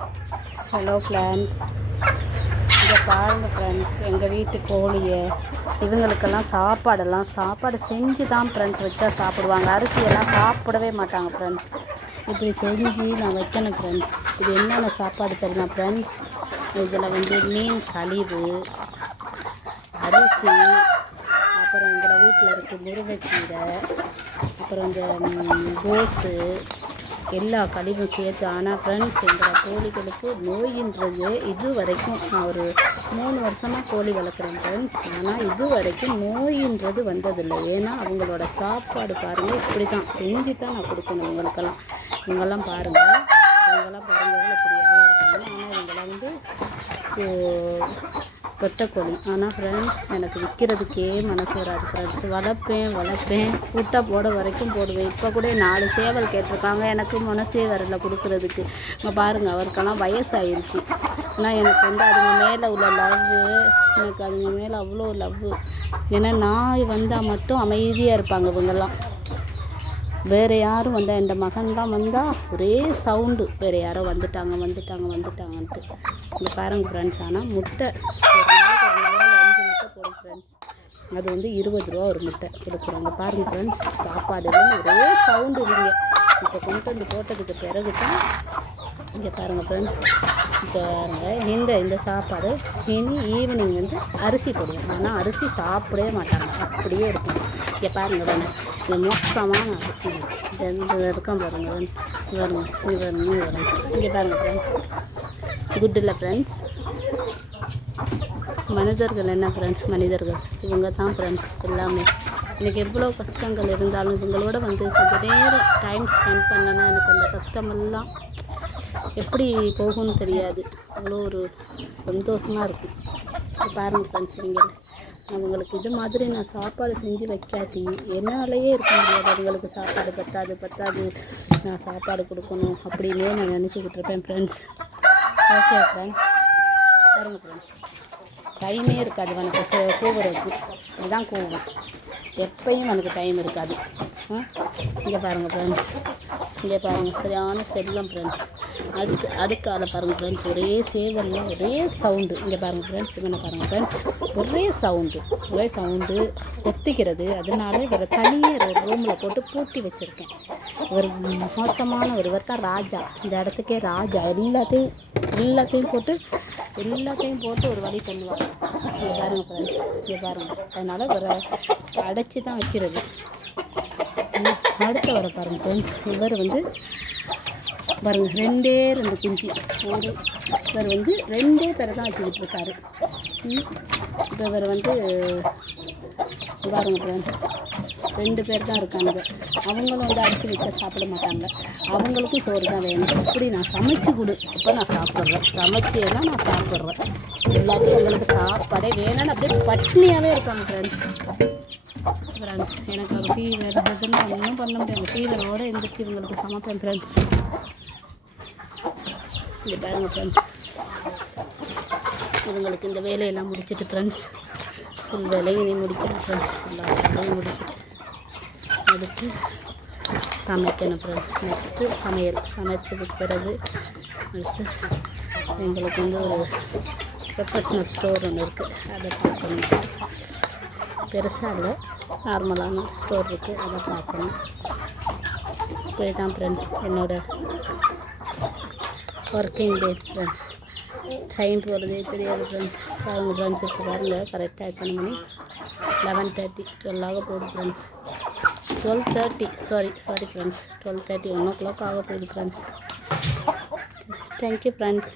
Hello friends இங்கே பாருங்கள் friends எங்கள் வீட்டு கோழியை இவங்களுக்கெல்லாம் சாப்பாடெல்லாம் சாப்பாடு செஞ்சு தான் ஃப்ரெண்ட்ஸ் வச்சா சாப்பிடுவாங்க. அரிசியெல்லாம் சாப்பிடவே மாட்டாங்க ஃப்ரெண்ட்ஸ் இப்படி செஞ்சு நான் வைக்கணும் ஃப்ரெண்ட்ஸ் இது என்னென்ன சாப்பாடு தெரியுமா ஃப்ரெண்ட்ஸ் இதில் வந்து மீன் கழிவு அரிசி அப்புறம் எங்கள் வீட்டில் இருக்க முருங்கைக்கீரை அப்புறம் இந்த கோஸு எல்லா கழிவும் சேர்த்து. ஆனால் ஃப்ரெண்ட்ஸ் எங்களோட கோழிகளுக்கு நோயின்றது இது வரைக்கும் நான் ஒரு மூணு வருஷமாக கோழி வளர்க்குறேன் ஃப்ரெண்ட்ஸ் ஆனால் இது வரைக்கும் நோயின்றது வந்ததில்லை. ஏன்னா அவங்களோட சாப்பாடு பாருங்கள் இப்படி தான் செஞ்சு தான் நான் கொடுக்கணும் இவங்களுக்கெல்லாம் இவங்கெல்லாம் பாருங்கள் இவங்கெல்லாம் பாருங்கள் இப்படி எல்லாம் இருக்காங்க. ஆனால் இவங்கெல்லாம் வந்து கொட்டைக்கோழி ஆனால் ஃப்ரெண்ட்ஸ் எனக்கு விற்கிறதுக்கே மனசு வராது. ஃப்ரெண்ட்ஸ் வளர்ப்பேன் வளர்ப்பேன். கூட்டா போட வரைக்கும் போடுவேன். இப்போ கூட நாலு சேவல் கேட்டிருக்காங்க. எனக்கு மனசே வரல கொடுக்குறதுக்கு. இங்கே பாருங்கள் அவருக்கெல்லாம் வயசாகிருச்சு ஆனால் எனக்கு வந்து அதுங்க மேலே உள்ள லவ்வு எனக்கு அதுங்க மேலே அவ்வளோ லவ்வு ஏன்னா நாய் வந்தால் மட்டும் அமைதியாக இருப்பாங்க இவங்கெல்லாம். வேறு யாரும் வந்தால் என் மகன்லாம் வந்தால் ஒரே சவுண்டு வேறு யாரோ வந்துட்டாங்க வந்துட்டாங்க வந்துட்டாங்கன்ட்டு. இங்கே பாருங்க ஃப்ரெண்ட்ஸ் ஆனால் முட்டை ஒரு நாளைக்கு ஒரு நாள் அஞ்சு முட்டை போடும் ஃப்ரெண்ட்ஸ் அது வந்து இருபது ரூபா ஒரு முட்டை கொடுக்குறாங்க. பாருங்க ஃப்ரெண்ட்ஸ் சாப்பாடு ஒரே சவுண்டு இல்லைங்க இப்போ கொண்டு வந்து போட்டதுக்கு பிறகு தான் இங்கே பாருங்கள் ஃப்ரெண்ட்ஸ் இப்போ பாருங்க இந்த இந்த சாப்பாடு? இனி ஈவினிங் வந்து அரிசி போடுவோம். ஆனால் அரிசி சாப்பிடவே மாட்டாங்க. அப்படியே இருக்கும். இங்கே பாருங்கள் பாருங்க இந்த மோசமான அரிசி. இது இந்த பாருங்கள் பாருங்க இது இங்கே பாருங்கள் ஃப்ரெண்ட்ஸ் குட் இல்லை ஃப்ரெண்ட்ஸ் மனிதர்கள் என்ன ஃப்ரெண்ட்ஸ் மனிதர்கள். இவங்க தான் ஃப்ரெண்ட்ஸ் எல்லாமே. எனக்கு எவ்வளோ கஷ்டங்கள் இருந்தாலும் இவங்களோட வந்து கொஞ்சம் நேரம் டைம் ஸ்பெண்ட் பண்ணனா எனக்கு அந்த கஷ்டமெல்லாம் எப்படி போகும்னு தெரியாது. அவ்வளோ ஒரு சந்தோஷமாக இருக்கும். பாருங்கள் ஃப்ரெண்ட்ஸ் நீங்கள் அவங்களுக்கு இது மாதிரி நான் சாப்பாடு செஞ்சு வைக்காட்டி என்னாலேயே இருக்க முடியாது. அவங்களுக்கு சாப்பாடு பத்தாது பத்தாது. நான் சாப்பாடு கொடுக்கணும் அப்படின்னே நான் நினச்சிக்கிட்டு இருப்பேன் ஃப்ரெண்ட்ஸ் ஓகே ஃப்ரெண்ட்ஸ் பாருங்கள் ஃப்ரெண்ட்ஸ் டைமே இருக்காது உனக்கு சே- கூவுறதுக்கு இதுதான் கூவும். எப்பயும் உனக்கு டைம் இருக்காது. இங்கே பாருங்கள் ஃப்ரெண்ட்ஸ் இங்கே பாருங்கள் சரியான செல்லம் ஃப்ரெண்ட்ஸ் அடுத்து அடுக்கால பாருங்கள் ஃப்ரெண்ட்ஸ் ஒரே சேவலில் ஒரே சவுண்டு இங்கே பாருங்கள் ஃப்ரெண்ட்ஸ் இவனை பாருங்கள் ஃப்ரெண்ட்ஸ் ஒரே சவுண்டு ஒரே சவுண்டு ஒத்திக்கிறது. அதனால இவரை தனியாக ஒரு ரூமில் போட்டு பூட்டி வச்சுருக்கேன். ஒரு மோசமான ஒருவர் தான் ராஜா. இந்த இடத்துக்கே ராஜா. எல்லாத்தையும் எல்லாத்தையும் போட்டு எல்லாத்தையும் போட்டு ஒரு வழி பண்ணுவாங்க. இங்கே பாருங்கள் ஃப்ரெண்ட்ஸ் இங்கே பாருங்கள் அதனால் இவரை அடைச்சி தான் வைக்கிறது. அடுத்த வர பாருங்கள் ஃப்ரெண்ட்ஸ் இவர் வந்து பாருங்கள் ரெண்டே ரெண்டு குஞ்சு. ஒரு இவர் வந்து ரெண்டே பேரை தான் வச்சுக்கிட்டு இருக்காரு ம், இவர் வந்து பாருங்க ஃப்ரெண்ட்ஸ் ரெண்டு பேர் தான் இருக்காங்க. அவங்களும் வந்து அரிசி வச்சா சாப்பிட மாட்டாங்க. அவங்களுக்கும் சோறு தான் வேணும். இப்படி நான் சமைச்சு கொடு. அப்போ நான் சாப்பிட்றேன். சமைச்சேன்னா நான் சாப்பிட்றேன். எல்லாத்தையும் எங்களுக்கு சாப்பாடே வேணும்னு அப்படியே பட்னியாகவே இருக்காங்க ஃப்ரெண்ட்ஸ் ஃப்ரெண்ட்ஸ் எனக்கு ஒரு ஃபீவர் அதுன்னு ஒன்றும் பண்ண முடியாது. ஃபீவரோடு எந்திரிச்சு இவங்களுக்கு சமைப்பேன் ஃப்ரெண்ட்ஸ் இந்த பாருங்க ஃப்ரெண்ட்ஸ் இவங்களுக்கு இந்த வேலையெல்லாம் முடிச்சிட்டு ஃப்ரெண்ட்ஸ் ஃபுல் வேலையும் இனி முடிக்கணும் ஃப்ரெண்ட்ஸ் ஃபுல்லாக வேலையும் முடிச்சிட்டு. அடுத்து சமைக்கணும் ஃப்ரெண்ட்ஸ் நெக்ஸ்ட்டு சமையல். சமைச்சதுக்கு பிறகு அடுத்து எங்களுக்கு வந்து ஒரு ப்ரொஃபஷ்னல் ஸ்டோர் ஒன்று இருக்குது அதை பார்க்கணும். பெருசாக இல்லை நார்மலான ஸ்டோர் இருக்குது அதை பார்க்கணும். இப்படி தான் ஃப்ரெண்ட் என்னோடய ஒர்க்கிங் டே ஃப்ரெண்ட்ஸ் டைம் போகிறதே தெரியாது ஃப்ரெண்ட்ஸ் பாருங்கள் ஃப்ரெண்ட்ஸ் இப்போ பாருங்கள் கரெக்டாக எத்தனை மணி? லெவன் தேர்ட்டி டுவெல் ஆக போகுது friends twelve thirty sorry sorry friends twelve thirty one o'clock ஆக போகுது ஃப்ரெண்ட்ஸ் தேங்க்யூ ஃப்ரெண்ட்ஸ்